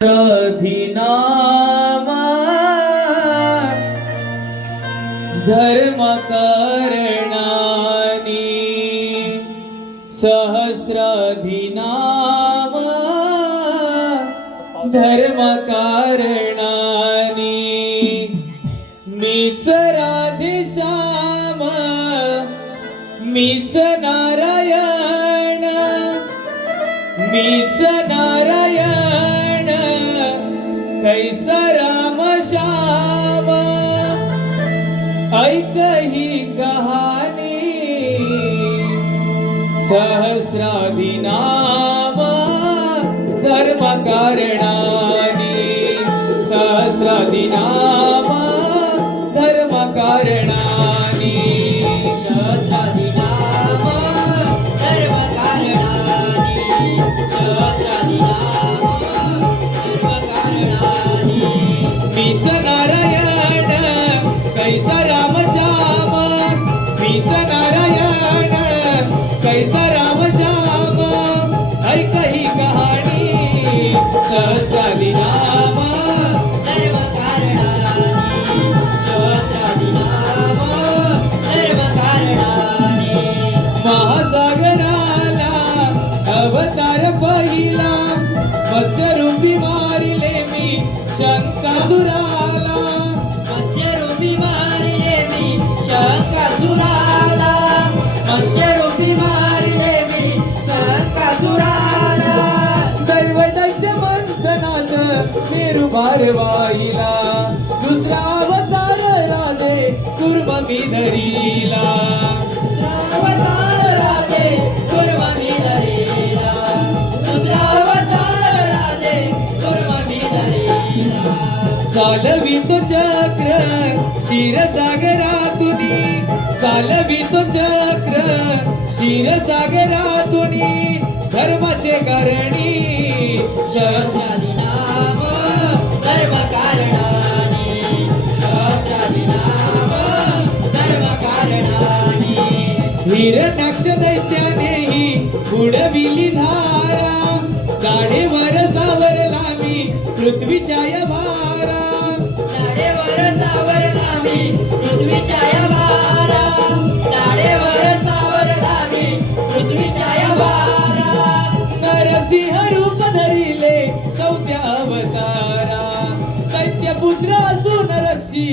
अधिनाम धर्म करणानी सहस्राधिनाम धर्म करणानी मीच राधिश्याम मीच नारायण मीच नारायण राम श्याम। ऐक ही कहाणी सहस्राधिनाम धर्म कारणानी कैसा राम श्याम मीच नारायण कैसा राम श्याम ऐक ही कहाणी सहस्राधिनाम सर्वकारणानि सहस्राधिनाम सर्वकारणानि महासागराला अवतार पहिला मत्स्यरूपी मारिले मी शंकासुरा मेरू भारवाईला दुसरा अवतार राधे कुर्म मी धरीला. अवतार चक्र क्षीरसागरातुनी. चालवितो चक्र क्षीरसागरातुनी. धर्माचे करणी हिरणाक्ष दैत्यानेही उडविली धारा. जाडेवर सावरला मी पृथ्वीच्या या भारा. जाडेवर सावरला मी पृथ्वीच्या या भारा. जाडेवर सावरला मी पृथ्वीच्या रूप धरिले चौथ्या अवतारा. दैत्यपुत्र असो नरक्षी